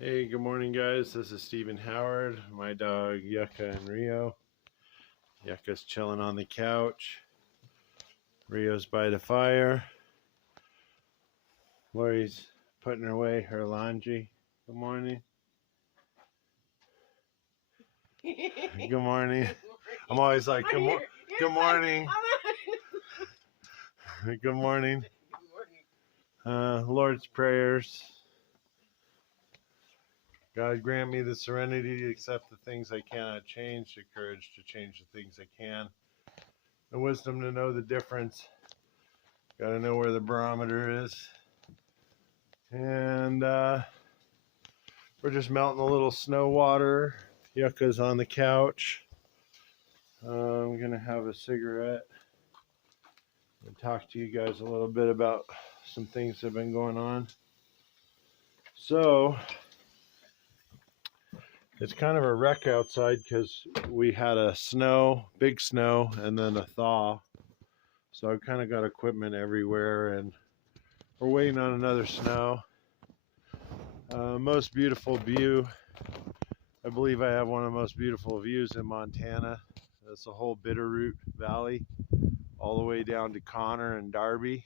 Hey, good morning, guys. This is Stephen Howard, my dog Yucca and Rio. Yucca's chilling on the couch. Rio's by the fire. Lori's putting away her laundry. Good morning. Good morning. I'm always like, good morning. Good morning. Lord's prayers. God grant me the serenity to accept the things I cannot change, the courage to change the things I can, the wisdom to know the difference. Got to know where the barometer is. And we're just melting a little snow water. Yucca's on the couch. I'm going to have a cigarette and talk to you guys a little bit about some things that have been going on. So, it's kind of a wreck outside because we had a big snow, and then a thaw. So I've kind of got equipment everywhere, and we're waiting on another snow. Most beautiful view. I believe I have one of the most beautiful views in Montana. That's the whole Bitterroot Valley, all the way down to Connor and Darby.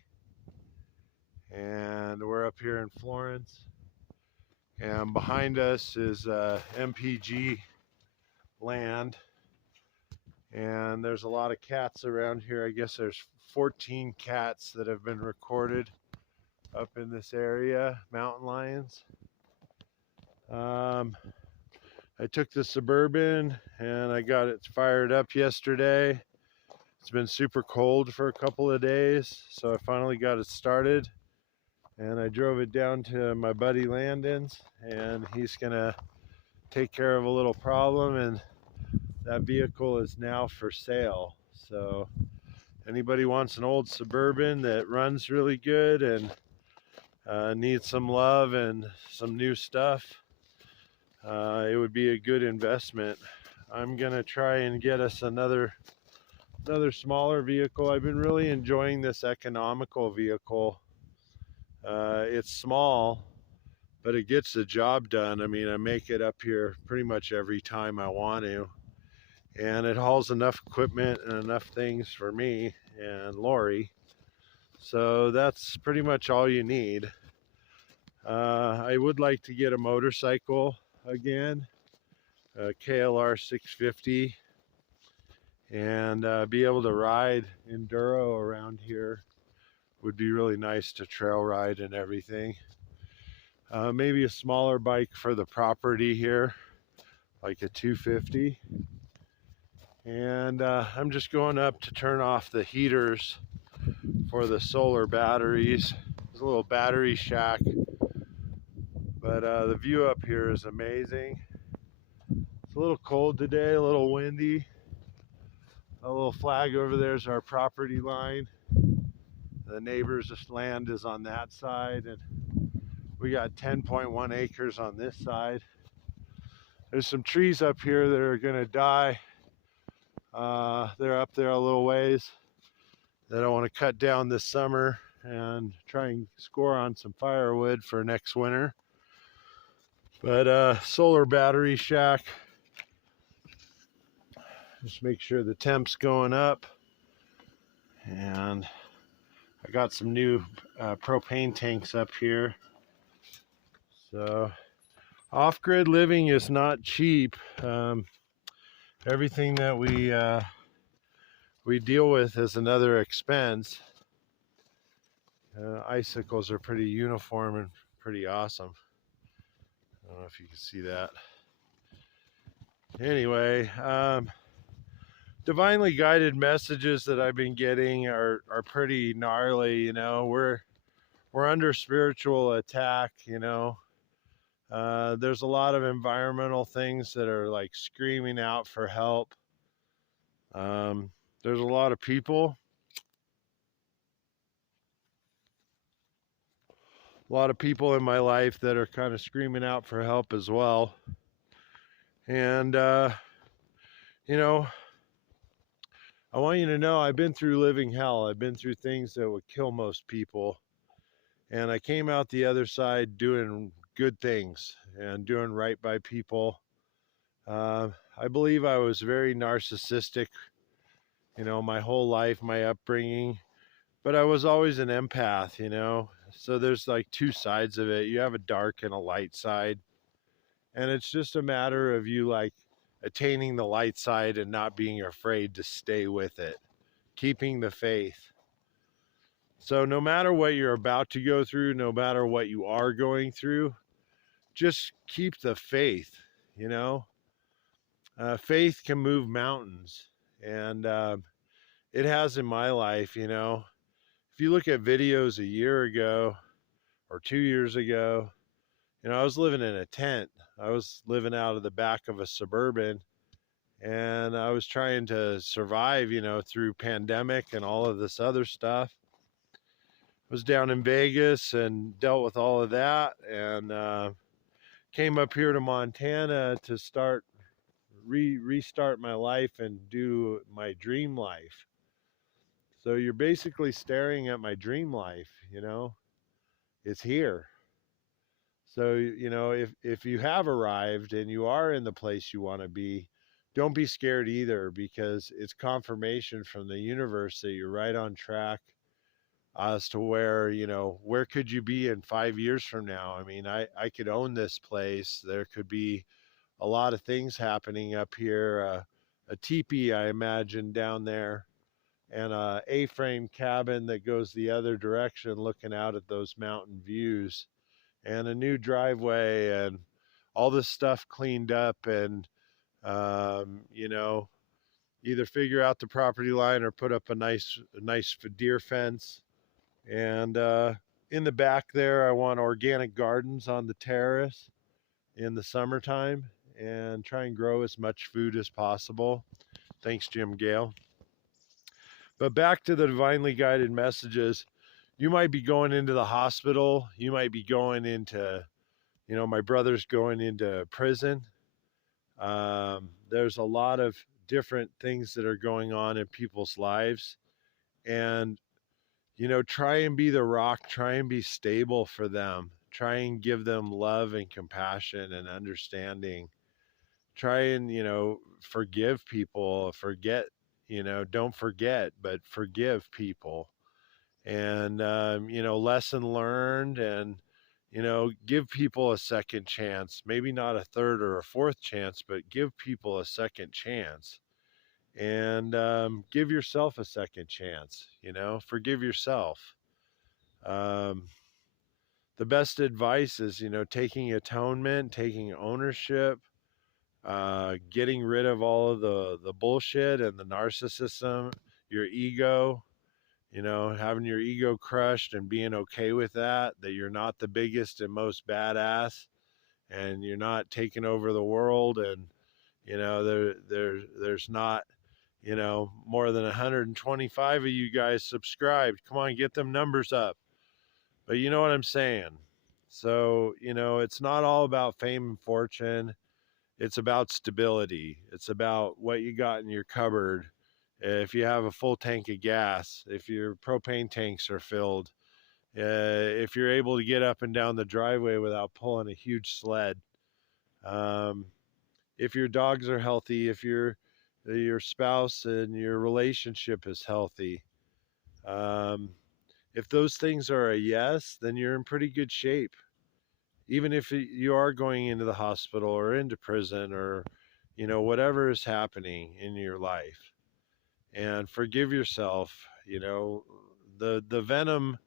And we're up here in Florence. And behind us is MPG land. And there's a lot of cats around here. I guess there's 14 cats that have been recorded up in this area, mountain lions. I took the Suburban and I got it fired up yesterday. It's been super cold for a couple of days, so I finally got it started. And I drove it down to my buddy Landon's, and he's gonna take care of a little problem, and that vehicle is now for sale. So anybody wants an old Suburban that runs really good and needs some love and some new stuff, it would be a good investment. I'm gonna try and get us another smaller vehicle. I've been really enjoying this economical vehicle. It's small, but it gets the job done. I mean, I make it up here pretty much every time I want to, and it hauls enough equipment and enough things for me and Lori. So that's pretty much all you need. I would like to get a motorcycle again, a KLR 650, and be able to ride enduro around here. Would be really nice to trail ride and everything. Maybe a smaller bike for the property here, like a 250. And I'm just going up to turn off the heaters for the solar batteries. There's a little battery shack, but the view up here is amazing. It's a little cold today, a little windy. A little flag over there is our property line. The neighbor's land is on that side, and we got 10.1 acres on this side. There's some trees up here that are gonna die. They're up there a little ways that I want to cut down this summer and try and score on some firewood for next winter. But solar battery shack. Just make sure the temp's going up. And I got some new propane tanks up here. So off-grid living is not cheap. Everything that we deal with is another expense. Icicles are pretty uniform and pretty awesome. I don't know if you can see that. Anyway, divinely guided messages that I've been getting are pretty gnarly. You know, we're under spiritual attack. You know, there's a lot of environmental things that are like screaming out for help. There's a lot of people. A lot of people in my life that are kind of screaming out for help as well. And, you know, I want you to know I've been through living hell. I've been through things that would kill most people. And I came out the other side doing good things. and doing right by people. I believe I was very narcissistic, my whole life, my upbringing, but I was always an empath. So there's like two sides of it. You have a dark and a light side, and it's just a matter of you like attaining the light side and not being afraid to stay with it, keeping the faith. So no matter what you're about to go through, no matter what you are going through, just keep the faith. You know, faith can move mountains, and it has in my life. If you look at videos a year ago or 2 years ago, I was living in a tent. I was living out of the back of a Suburban, and I was trying to survive, through pandemic and all of this other stuff. I was down in Vegas and dealt with all of that, and came up here to Montana to start restart my life and do my dream life. So you're basically staring at my dream life. It's here. So, if you have arrived and you are in the place you want to be, don't be scared either, because it's confirmation from the universe that you're right on track as to where could you be in 5 years from now. I mean, I could own this place. There could be a lot of things happening up here. A teepee, I imagine, down there, and a A-frame cabin that goes the other direction looking out at those mountain views, and a new driveway, and all this stuff cleaned up, and either figure out the property line or put up a nice deer fence. And in the back there, I want organic gardens on the terrace in the summertime, and try and grow as much food as possible. Thanks, Jim Gale. But back to the divinely guided messages. You might be going into the hospital. You might be going into, my brother's going into prison. There's a lot of different things that are going on in people's lives. And, try and be the rock, try and be stable for them. Try and give them love and compassion and understanding. Try and, forgive people, don't forget, but forgive people. And, lesson learned, and, give people a second chance, maybe not a third or a fourth chance, but give people a second chance. And give yourself a second chance, forgive yourself. The best advice is, taking atonement, taking ownership, getting rid of all of the bullshit and the narcissism, your ego, having your ego crushed and being okay with that you're not the biggest and most badass, and you're not taking over the world, and there's not more than 125 of you guys subscribed. Come on, get them numbers up. But you know what I'm saying. So it's not all about fame and fortune. It's about stability. It's about what you got in your cupboard. If you have a full tank of gas, if your propane tanks are filled, if you're able to get up and down the driveway without pulling a huge sled, if your dogs are healthy, if your spouse and your relationship is healthy, if those things are a yes, then you're in pretty good shape. Even if you are going into the hospital or into prison, or whatever is happening in your life. And forgive yourself. The venom,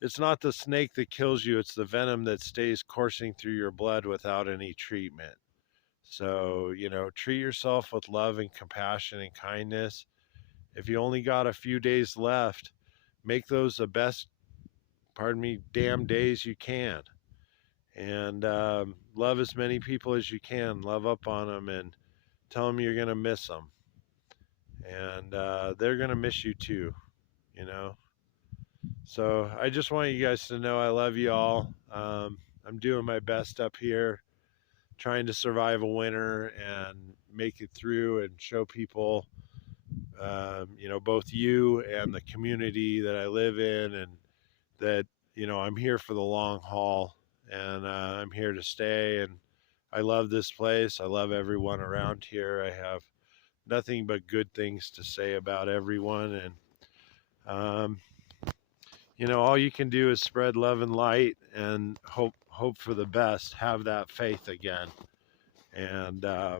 it's not the snake that kills you, it's the venom that stays coursing through your blood without any treatment. So treat yourself with love and compassion and kindness. If you only got a few days left, make those the best, damn days you can. And love as many people as you can. Love up on them and tell them you're going to miss them. And they're going to miss you too, So I just want you guys to know I love you all. I'm doing my best up here, trying to survive a winter and make it through and show people, both you and the community that I live in, and that, I'm here for the long haul, and I'm here to stay. And I love this place. I love everyone around here. I have nothing but good things to say about everyone. And, um, all you can do is spread love and light and hope for the best. Have that faith again. And I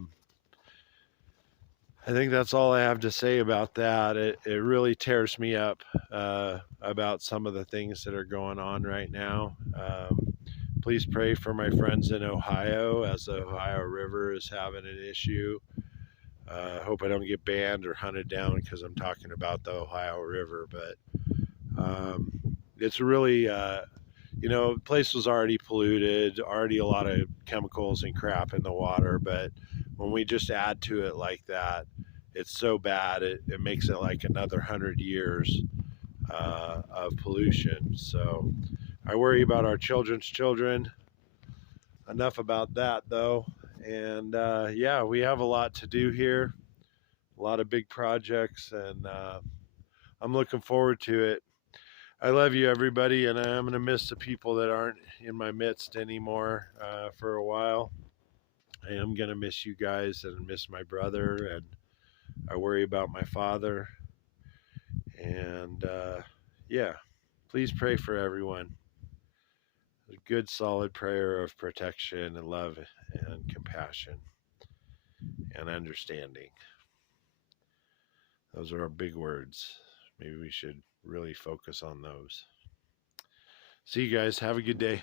think that's all I have to say about that. It really tears me up about some of the things that are going on right now. Please pray for my friends in Ohio, as the Ohio River is having an issue. I hope I don't get banned or hunted down because I'm talking about the Ohio River, but it's really, the place was already polluted, already a lot of chemicals and crap in the water, but when we just add to it like that, it's so bad, it makes it like another 100 years of pollution. So I worry about our children's children. Enough about that, though. And yeah, we have a lot to do here, a lot of big projects, and I'm looking forward to it. I love you, everybody, and I'm going to miss the people that aren't in my midst anymore for a while. I am going to miss you guys and miss my brother, and I worry about my father. And yeah, please pray for everyone. A good, solid prayer of protection and love and compassion and understanding. Those are our big words. Maybe we should really focus on those. See you guys. Have a good day.